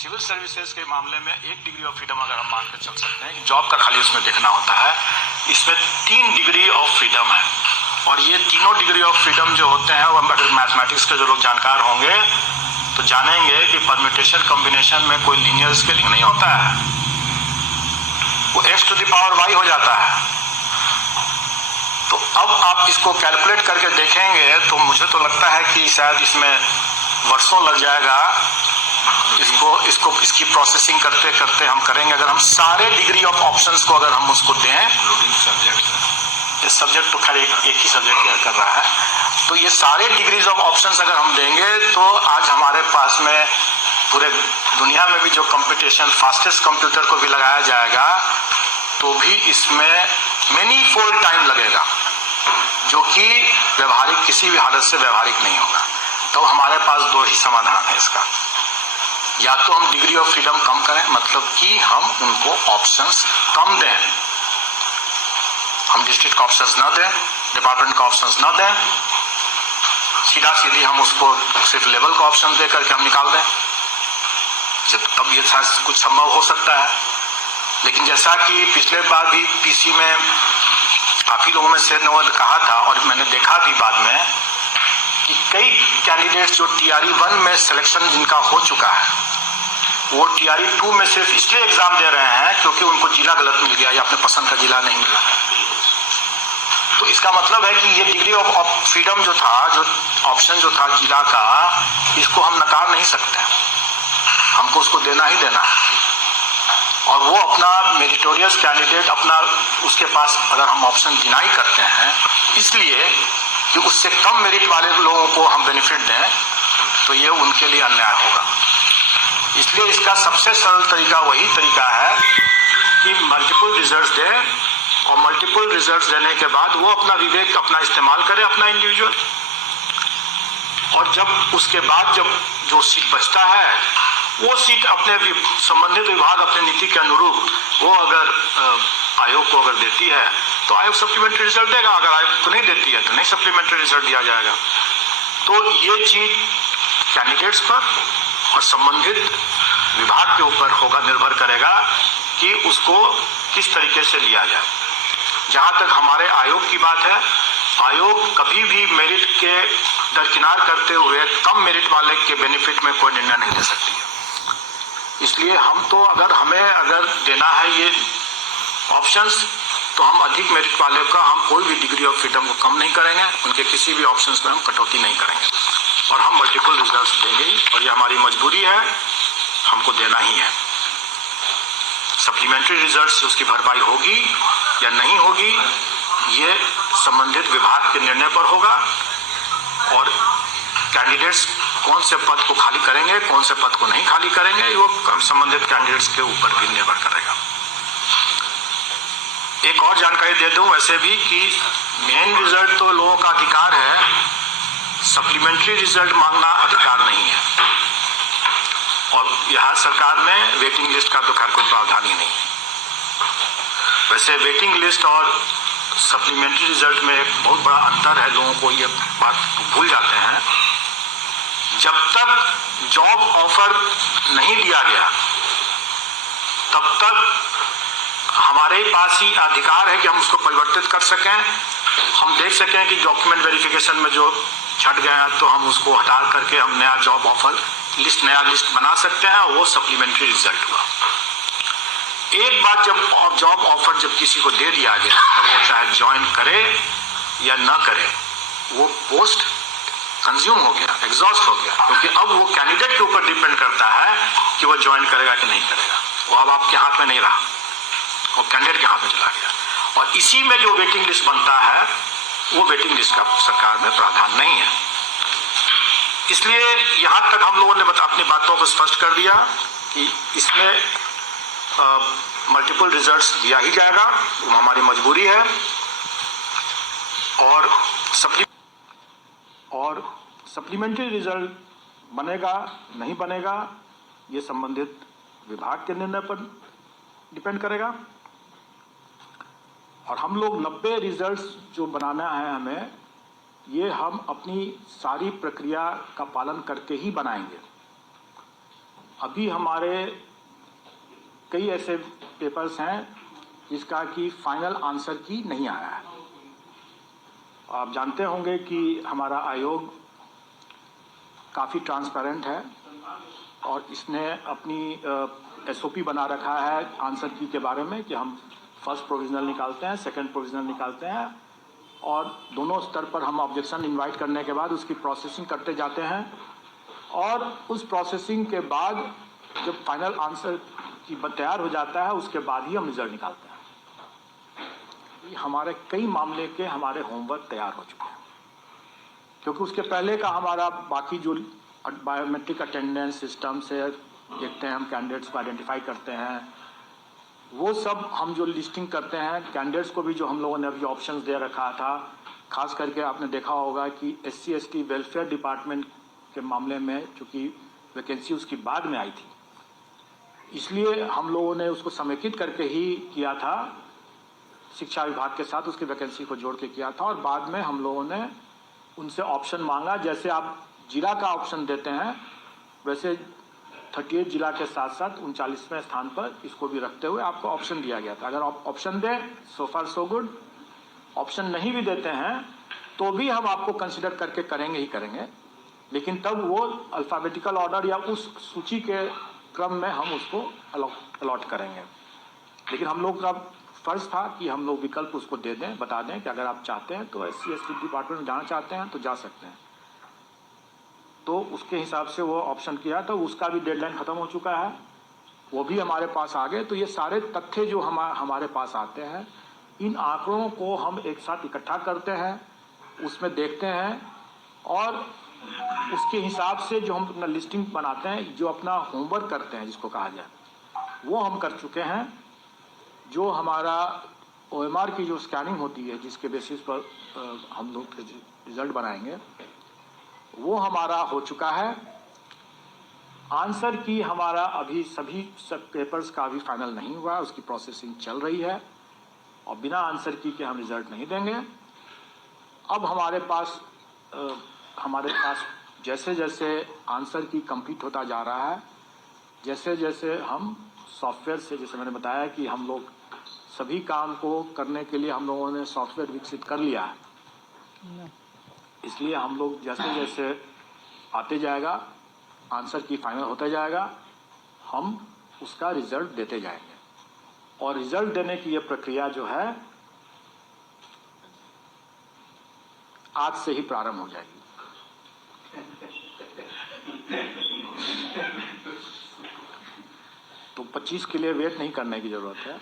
Civil services के मामले में 1 डिग्री ऑफ फ्रीडम अगर हम मान के चल सकते हैं कि जॉब का खाली उसमें देखना होता है, इसमें 3 डिग्री ऑफ फ्रीडम है। और ये तीनों डिग्री ऑफ फ्रीडम जो होते हैं, वो अगर मैथमेटिक्स के जो लोग जानकार होंगे तो जानेंगे कि परम्यूटेशन कॉम्बिनेशन में कोई लीनियर स्केलिंग नहीं होता है, वो x to the power y हो जाता है। तो अब आप इसको कैलकुलेट करके देखेंगे तो मुझे तो लगता है कि शायद इसमें वर्षों लग जाएगा। इसकी प्रोसेसिंग करते करते हम करेंगे। अगर हम सारे डिग्री ऑफ ऑप्शंस को अगर हम उसको दें, सब्जेक्ट तो खैर एक ही सब्जेक्ट कर रहा है, तो ये सारे डिग्रीज ऑफ ऑप्शंस अगर हम देंगे तो आज हमारे पास में पूरे दुनिया में भी जो कंप्यूटेशन फास्टेस्ट कंप्यूटर को भी लगाया जाएगा तो भी इसमें मेनी फोल्ड टाइम लगेगा, जो कि व्यवहारिक किसी भी हालत से व्यवहारिक नहीं होगा। तो हमारे पास 2 ही समाधान है इसका। या तो हम डिग्री ऑफ फ्रीडम कम करें, मतलब कि हम उनको ऑप्शंस कम दें, हम डिस्ट्रिक्ट का ऑप्शंस न दें, डिपार्टमेंट का ऑप्शंस न दें, सीधा सीधी हम उसको सिर्फ लेवल का ऑप्शन दे करके हम निकाल दें, जब तब ये कुछ संभव हो सकता है। लेकिन जैसा कि पिछले बार भी पीसी में काफी लोगों में से ने कहा था और मैंने देखा भी बाद में कि कई कैंडिडेट्स जो टीआरई 1 में सिलेक्शन जिनका हो चुका है, वो टीआरई 2 में सिर्फ इसलिए एग्जाम दे रहे हैं क्योंकि उनको जिला गलत मिल गया या अपने पसंद का जिला नहीं मिला। तो इसका मतलब है कि ये डिग्री ऑफ फ्रीडम जो था, जो ऑप्शन जो था जिला का, इसको हम नकार नहीं सकते, हमको उसको देना ही देना है। और वो अपना मेरिटोरियस कैंडिडेट अपना उसके पास अगर हम ऑप्शन डिनाई करते हैं इसलिए कि उससे कम मेरिट वाले लोगों को हम बेनिफिट दें, तो ये उनके लिए अन्याय होगा। इसलिए इसका सबसे सरल तरीका वही तरीका है कि मल्टीपल रिजल्ट्स दें, और मल्टीपल रिजल्ट्स देने के बाद वो अपना विवेक अपना इस्तेमाल करे, अपना इंडिविजुअल, और जब उसके बाद जब जो सीट बचता है वो सीट अपने संबंधित विभाग अपने नीति के अनुरूप वो अगर आयोग को अगर देती है तो आयोग सप्लीमेंट्री रिजल्ट देगा, अगर आयोग को नहीं देती है तो नहीं सप्लीमेंट्री रिजल्ट दिया जाएगा। तो ये चीज कैंडिडेट्स पर और संबंधित विभाग के ऊपर होगा, निर्भर करेगा कि उसको किस तरीके से लिया जाए। जहां तक हमारे आयोग की बात है, आयोग कभी भी मेरिट के दरकिनार करते हुए कम मेरिट वाले के बेनिफिट में कोई निर्णय नहीं ले सकती है। इसलिए हम तो अगर देना है ये ऑप्शंस, तो हम अधिक मेरिट वाले का हम कोई भी डिग्री ऑफ फ्रीडम को कम नहीं करेंगे, उनके किसी भी ऑप्शंस में हम कटौती नहीं करेंगे, और हम मल्टीपल रिजल्ट्स देंगे, और ये हमारी मजबूरी है, हमको देना ही है। सप्लीमेंट्री रिजल्ट्स से उसकी भरपाई होगी या नहीं होगी, ये संबंधित विभाग के निर्णय पर होगा, और कैंडिडेट्स कौन से पद को खाली करेंगे, कौन से पद को नहीं खाली करेंगे, वो संबंधित कैंडिडेट्स के ऊपर भी निर्भर करेगा। एक और जानकारी दे दूं वैसे भी कि मेन रिजल्ट तो लोगों का अधिकार है, सप्लीमेंट्री रिजल्ट मांगना अधिकार नहीं है, और बिहार सरकार में वेटिंग लिस्ट का तो खैर कोई प्रावधान ही नहीं। वैसे वेटिंग लिस्ट और सप्लीमेंट्री रिजल्ट में एक बहुत बड़ा अंतर है, लोगों को ये बात भूल जाते हैं। जब तक जॉब ऑफर नहीं दिया गया तब तक हमारे पास ही अधिकार है कि हम उसको परिवर्तित कर सकें, हम देख सकें कि डॉक्यूमेंट वेरिफिकेशन में जो छट गया तो हम उसको हटा करके हम नया जॉब ऑफर नया लिस्ट बना सकते हैं, वो सप्लीमेंट्री रिजल्ट हुआ। एक बार जब जॉब ऑफर जब किसी को दे दिया गया तो वो चाहे ज्वाइन करे या ना करे, वो पोस्ट कंज्यूम हो गया, एग्जॉस्ट हो गया, क्योंकि अब वो कैंडिडेट के ऊपर डिपेंड करता है कि वो ज्वाइन करेगा कि नहीं करेगा। वो अब आपके हाथ में नहीं रहा, वो कैंडिडेट के हाथ में चला गया। और इसी में जो वेटिंग लिस्ट बनता है वो वेटिंग लिस्ट का सरकार में प्रावधान नहीं है। इसलिए यहां तक हम लोगों ने अपनी बातों को स्पष्ट कर दिया कि इसमें मल्टीपल रिजल्ट्स दिया ही जाएगा, वो हमारी मजबूरी है, और सप्लीमेंट्री रिजल्ट बनेगा नहीं बनेगा ये संबंधित विभाग के निर्णय पर डिपेंड करेगा। और हम लोग 90 रिजल्ट्स जो बनाना है हमें, ये हम अपनी सारी प्रक्रिया का पालन करके ही बनाएंगे। अभी हमारे कई ऐसे पेपर्स हैं जिसका कि फाइनल आंसर की नहीं आया है। आप जानते होंगे कि हमारा आयोग काफ़ी ट्रांसपेरेंट है और इसने अपनी एसओपी बना रखा है आंसर की के बारे में कि हम फर्स्ट प्रोविजनल निकालते हैं, सेकंड प्रोविजनल निकालते हैं और दोनों स्तर पर हम ऑब्जेक्शन इनवाइट करने के बाद उसकी प्रोसेसिंग करते जाते हैं और उस प्रोसेसिंग के बाद जब फाइनल आंसर की तैयार हो जाता है उसके बाद ही हम रिजल्ट निकालते हैं। हमारे कई मामले के हमारे होमवर्क तैयार हो चुके हैं, क्योंकि उसके पहले का हमारा बाकी जो बायोमेट्रिक अटेंडेंस सिस्टम से देखते हैं, हम कैंडिडेट्स को आइडेंटिफाई करते हैं, वो सब हम जो लिस्टिंग करते हैं कैंडिडेट्स को भी जो हम लोगों ने अभी ऑप्शंस दे रखा था। खास करके आपने देखा होगा कि SC/ST वेलफेयर डिपार्टमेंट के मामले में चूँकि वैकेंसी उसकी बाद में आई थी, इसलिए हम लोगों ने उसको समेकित करके ही किया था, शिक्षा विभाग के साथ उसकी वैकेंसी को जोड़ के किया था और बाद में हम लोगों ने उनसे ऑप्शन मांगा। जैसे आप जिला का ऑप्शन देते हैं वैसे 38 जिला के साथ साथ 39वें स्थान पर इसको भी रखते हुए आपको ऑप्शन दिया गया था। अगर आप ऑप्शन दें सो फार सो गुड, ऑप्शन नहीं भी देते हैं तो भी हम आपको कंसिडर करके करेंगे ही करेंगे, लेकिन तब वो अल्फ़ाबेटिकल ऑर्डर या उस सूची के क्रम में हम उसको अलॉट करेंगे। लेकिन हम लोग का फर्ज था कि हम लोग विकल्प उसको दे दें, बता दें कि अगर आप चाहते हैं तो SC/ST डिपार्टमेंट में जाना चाहते हैं तो जा सकते हैं। तो उसके हिसाब से वो ऑप्शन किया, तो उसका भी डेडलाइन ख़त्म हो चुका है, वो भी हमारे पास आ गए। तो ये सारे तथ्य जो हमारे पास आते हैं, इन आंकड़ों को हम एक साथ इकट्ठा करते हैं, उसमें देखते हैं और उसके हिसाब से जो हम अपना लिस्टिंग बनाते हैं, जो अपना होमवर्क करते हैं जिसको कहा जाए, वो हम कर चुके हैं। जो हमारा OMR की जो स्कैनिंग होती है जिसके बेसिस पर हम लोग रिजल्ट बनाएंगे, वो हमारा हो चुका है। आंसर की हमारा अभी सब पेपर्स का अभी फाइनल नहीं हुआ, उसकी प्रोसेसिंग चल रही है और बिना आंसर की के हम रिजल्ट नहीं देंगे। अब हमारे पास जैसे जैसे आंसर की कंप्लीट होता जा रहा है, जैसे जैसे हम सॉफ्टवेयर से, जैसे मैंने बताया कि हम लोग सभी काम को करने के लिए हम लोगों ने सॉफ्टवेयर विकसित कर लिया है, इसलिए हम लोग जैसे जैसे आते जाएगा आंसर की फाइनल होता जाएगा, हम उसका रिजल्ट देते जाएंगे और रिजल्ट देने की ये प्रक्रिया जो है आज से ही प्रारंभ हो जाएगी। तो 25 के लिए वेट नहीं करने की जरूरत है।